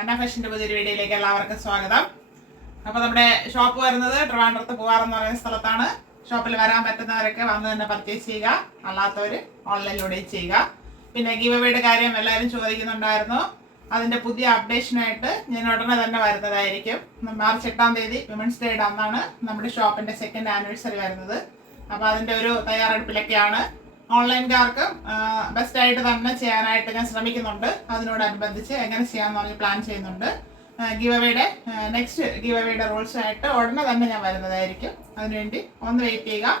അന്ന ഫാഷന്റെ പുതിയൊരു വീഡിയോയിലേക്ക് എല്ലാവർക്കും സ്വാഗതം. അപ്പോൾ നമ്മുടെ ഷോപ്പ് വരുന്നത് ട്രിവാൻഡ്രത്ത് പൂവാറെന്ന് പറയുന്ന സ്ഥലത്താണ്. ഷോപ്പിൽ വരാൻ പറ്റുന്നവരൊക്കെ വന്ന് തന്നെ പർച്ചേസ് ചെയ്യുക, അല്ലാത്തവർ ഓൺലൈനിലൂടെ ചെയ്യുക. പിന്നെ ഗീവ് അവേയുടെ കാര്യം എല്ലാവരും ചോദിക്കുന്നുണ്ടായിരുന്നു. അതിന്റെ പുതിയ അപ്ഡേഷനായിട്ട് ഞാൻ ഉടനെ തന്നെ വരുന്നതായിരിക്കും. മാർച്ച് 8-ാം തീയതി വിമൻസ് ഡേയുടെ അന്നാണ് നമ്മുടെ ഷോപ്പിന്റെ 2nd ആനിവേഴ്സറി വരുന്നത്. അപ്പോൾ അതിന്റെ ഒരു തയ്യാറെടുപ്പിലൊക്കെയാണ്. ഓൺലൈൻകാർക്ക് ബെസ്റ്റ് ആയിട്ട് തന്നെ ചെയ്യാനായിട്ട് ഞാൻ ശ്രമിക്കുന്നുണ്ട്. അതിനോടനുബന്ധിച്ച് എങ്ങനെ ചെയ്യാമെന്ന് പറഞ്ഞ് പ്ലാൻ ചെയ്യുന്നുണ്ട്. ഗീവ് അവേയുടെ നെക്സ്റ്റ് ഗീവ് അവേയുടെ റൂൾസായിട്ട് ഉടനെ തന്നെ ഞാൻ വരുന്നതായിരിക്കും. അതിനുവേണ്ടി ഒന്ന് വെയിറ്റ് ചെയ്യുക.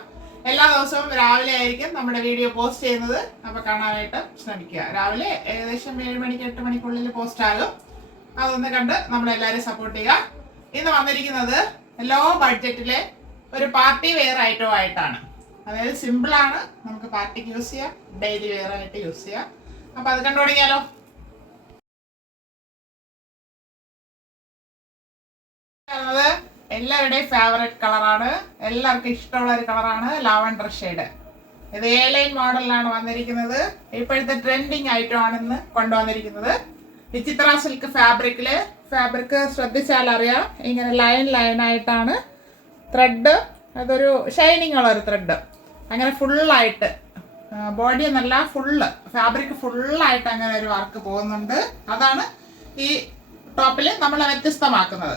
എല്ലാ ദിവസവും രാവിലെ ആയിരിക്കും നമ്മുടെ വീഡിയോ പോസ്റ്റ് ചെയ്യുന്നത്. അപ്പോൾ കാണാനായിട്ട് ശ്രമിക്കുക. രാവിലെ ഏകദേശം 7 മണിക്ക് 8 മണിക്കുള്ളിൽ പോസ്റ്റ് ആകും. അതൊന്ന് കണ്ട് നമ്മളെല്ലാവരും സപ്പോർട്ട് ചെയ്യുക. ഇന്ന് വന്നിരിക്കുന്നത് ലോ ബഡ്ജറ്റിലെ ഒരു പാർട്ടി വെയർ ഐറ്റം ആയിട്ടാണ്. അതായത് സിമ്പിളാണ്, നമുക്ക് പാർട്ടിക്ക് യൂസ് ചെയ്യാം, ഡെയിലി വെയർ ആയിട്ട് യൂസ് ചെയ്യാം. അപ്പോൾ അത് കണ്ടു തുടങ്ങിയാലോ. എല്ലാവരുടെയും ഫേവറേറ്റ് കളറാണ്, എല്ലാവർക്കും ഇഷ്ടമുള്ള ഒരു കളറാണ് ലാവൻഡർ ഷെയ്ഡ്. ഇത് A-line മോഡലിലാണ് വന്നിരിക്കുന്നത്. ഇപ്പോഴത്തെ ട്രെൻഡിങ് ഐറ്റം ആണെന്ന് കൊണ്ടുവന്നിരിക്കുന്നത്. വിചിത്ര സിൽക്ക് ഫാബ്രിക് ശ്രദ്ധിച്ചാൽ അറിയാം, ഇങ്ങനെ ലൈൻ ആയിട്ടാണ് ത്രെഡ്. അതൊരു ഷൈനിങ് ഉള്ള ഒരു ത്രെഡ്. അങ്ങനെ ഫുള്ളായിട്ട് ബോഡി എന്നല്ല, ഫാബ്രിക് ഫുള്ളായിട്ട് അങ്ങനെ ഒരു വർക്ക് പോകുന്നുണ്ട്. അതാണ് ഈ ടോപ്പിൽ നമ്മളെ വ്യത്യസ്തമാക്കുന്നത്.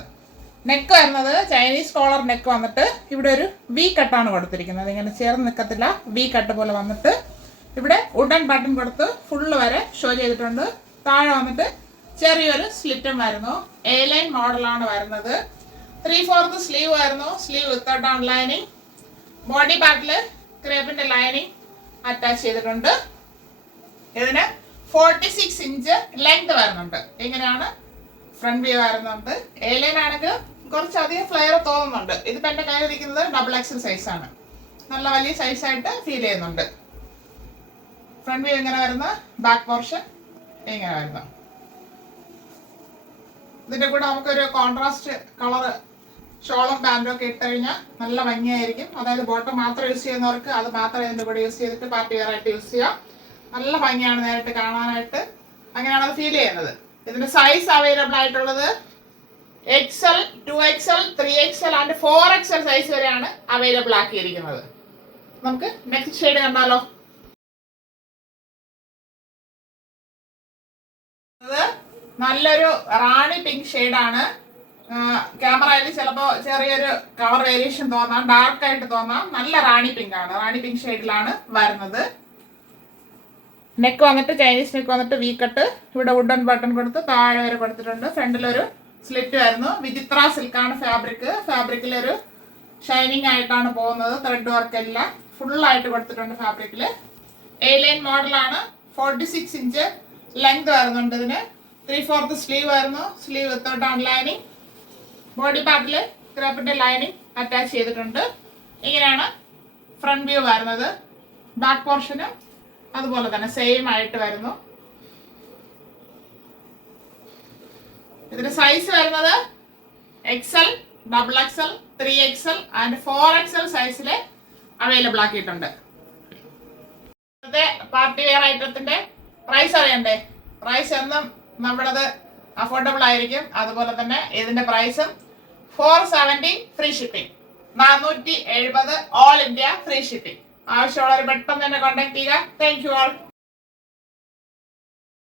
നെക്ക് വരുന്നത് ചൈനീസ് കോളർ നെക്ക് വന്നിട്ട് ഇവിടെ ഒരു വി കട്ടാണ് കൊടുത്തിരിക്കുന്നത്. ഇങ്ങനെ ചേർന്ന് നിൽക്കത്തില്ല, വി കട്ട് പോലെ വന്നിട്ട് ഇവിടെ വുഡൻ ബട്ടൺ കൊടുത്ത് ഫുള്ള് വരെ ഷോ ചെയ്തിട്ടുണ്ട്. താഴെ വന്നിട്ട് ചെറിയൊരു സ്ലിറ്റും വരുന്നു. A-line മോഡലാണ് വരുന്നത്. 3/4 സ്ലീവ് വരുന്നു. Sleeve without own lining. Body പാർട്ടിൽ ക്രേപ്പിന്റെ ലൈനിങ് അറ്റാച്ച് ചെയ്തിട്ടുണ്ട്. ഇതിന് 46 ഇഞ്ച് ലെങ്ത് വരുന്നുണ്ട്. ഇങ്ങനെയാണ് ഫ്രണ്ട് വ്യൂ വരുന്നുണ്ട്. A-line ആണെങ്കിൽ കുറച്ചധികം ഫ്ലെയർ തോന്നുന്നുണ്ട്. ഇതിപ്പോൾ എൻ്റെ കയ്യിലിരിക്കുന്നത് XXL സൈസാണ്. നല്ല വലിയ സൈസായിട്ട് ഫീൽ ചെയ്യുന്നുണ്ട്. ഫ്രണ്ട് വ്യൂ ഇങ്ങനെ വരുന്ന, ബാക്ക് പോർഷൻ ഇങ്ങനെ വരുന്നു. ഇതിൻ്റെ കൂടെ നമുക്കൊരു കോൺട്രാസ്റ്റ് കളർ ഷോളും പാൻറ്റും ഒക്കെ ഇട്ട് കഴിഞ്ഞാൽ നല്ല ഭംഗിയായിരിക്കും. അതായത് ബോട്ടം മാത്രം യൂസ് ചെയ്യുന്നവർക്ക് അത് മാത്രം ഇതിൻ്റെ കൂടെ യൂസ് ചെയ്തിട്ട് പാർട്ടി വെയർ ആയിട്ട് യൂസ് ചെയ്യാം. നല്ല ഭംഗിയാണ് നേരിട്ട് കാണാനായിട്ട്. അങ്ങനെയാണ് അത് ഫീൽ ചെയ്യുന്നത്. ഇതിന്റെ സൈസ് അവൈലബിൾ ആയിട്ടുള്ളത് XL, 2XL, 3XL and 4XL size വരെയാണ് അവൈലബിൾ ആക്കിയിരിക്കുന്നത്. നമുക്ക് നെക്സ്റ്റ് ഷെയ്ഡ് കണ്ടാലോ. നല്ലൊരു റാണി പിങ്ക് ഷെയ്ഡാണ്. ക്യാമറയിൽ ചിലപ്പോൾ ചെറിയൊരു കളർ വേരിയേഷൻ തോന്നാം, ഡാർക്ക് ആയിട്ട് തോന്നാം. നല്ല റാണി പിങ്ക് ആണ്. റാണി പിങ്ക് ഷെയ്ഡിലാണ് വരുന്നത്. നെക്ക് വന്നിട്ട് ചൈനീസ് നെക്ക് വന്നിട്ട് വി കട്ട്. ഇവിടെ വുഡൻ ബട്ടൺ കൊടുത്ത് താഴെ വരെ കൊടുത്തിട്ടുണ്ട്. ഫ്രണ്ടിലൊരു സ്ലിറ്റ് വരുന്നു. വിചിത്ര സിൽക്കാണ് ഫാബ്രിക്കിലൊരു ഷൈനിങ് ആയിട്ടാണ് പോകുന്നത്. ത്രെഡ് വർക്ക് എല്ലാം ഫുള്ളായിട്ട് കൊടുത്തിട്ടുണ്ട് ഫാബ്രിക്കിൽ. A-line മോഡലാണ്. 46 ഇഞ്ച് ലെങ്ത് വരുന്നുണ്ട്. ഇതിന് 3/4 സ്ലീവ് വരുന്നു. Sleeve without own lining. Body പാർട്ടിൽ ക്രേപ്പിന്റെ ലൈനിങ് അറ്റാച്ച് ചെയ്തിട്ടുണ്ട്. ഇങ്ങനെയാണ് ഫ്രണ്ട് വ്യൂ വരുന്നത്. ബാക്ക് പോർഷനും അതുപോലെ തന്നെ സെയിം ആയിട്ട് വരുന്നു. ഇതിന്റെ സൈസ് വരുന്നത് XL, XXL, 3XL and 4XL സൈസിൽ അവൈലബിൾ ആക്കിയിട്ടുണ്ട്. പാർട്ടി വെയർ ഐറ്റത്തിന്റെ പ്രൈസ് അറിയണ്ടേ? പ്രൈസ് എന്നും നമ്മുടേത് അഫോർഡബിൾ ആയിരിക്കും. അതുപോലെ തന്നെ ഇതിന്റെ പ്രൈസും 470 free shipping, 470 all India free shipping. ആവശ്യമുള്ളവർ പെട്ടെന്ന് തന്നെ കോൺടാക്ട് ചെയ്യുക. Thank you all.